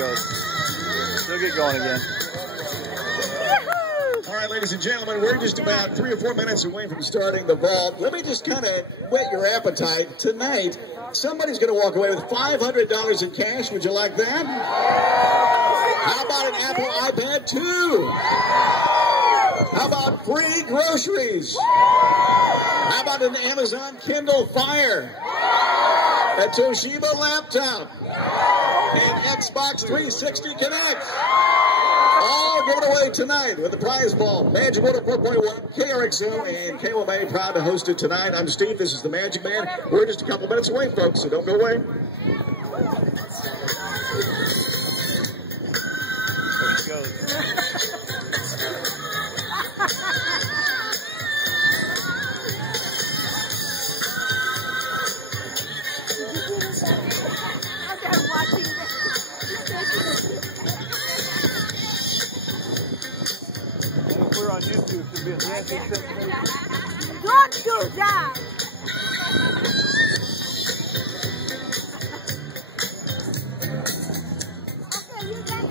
goes. She'll get going again. All right, ladies and gentlemen, we're just about 3 or 4 minutes away from starting the vault. Let me just kind of whet your appetite. Tonight, somebody's going to walk away with $500 in cash. Would you like that? How about an Apple iPad 2? How about free groceries? How about an Amazon Kindle Fire? A Toshiba laptop? And Xbox 360 Connect? All given away tonight with the prize ball. Magic 104.1, KRXO, and KOMA proud to host it tonight. I'm Steve. This is the Magic Man. We're just a couple minutes away, folks, so don't go away. There it goes. We're on YouTube to be a dancing sensation. Don't do that! Okay, you got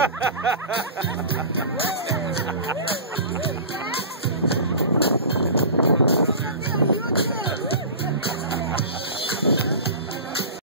it.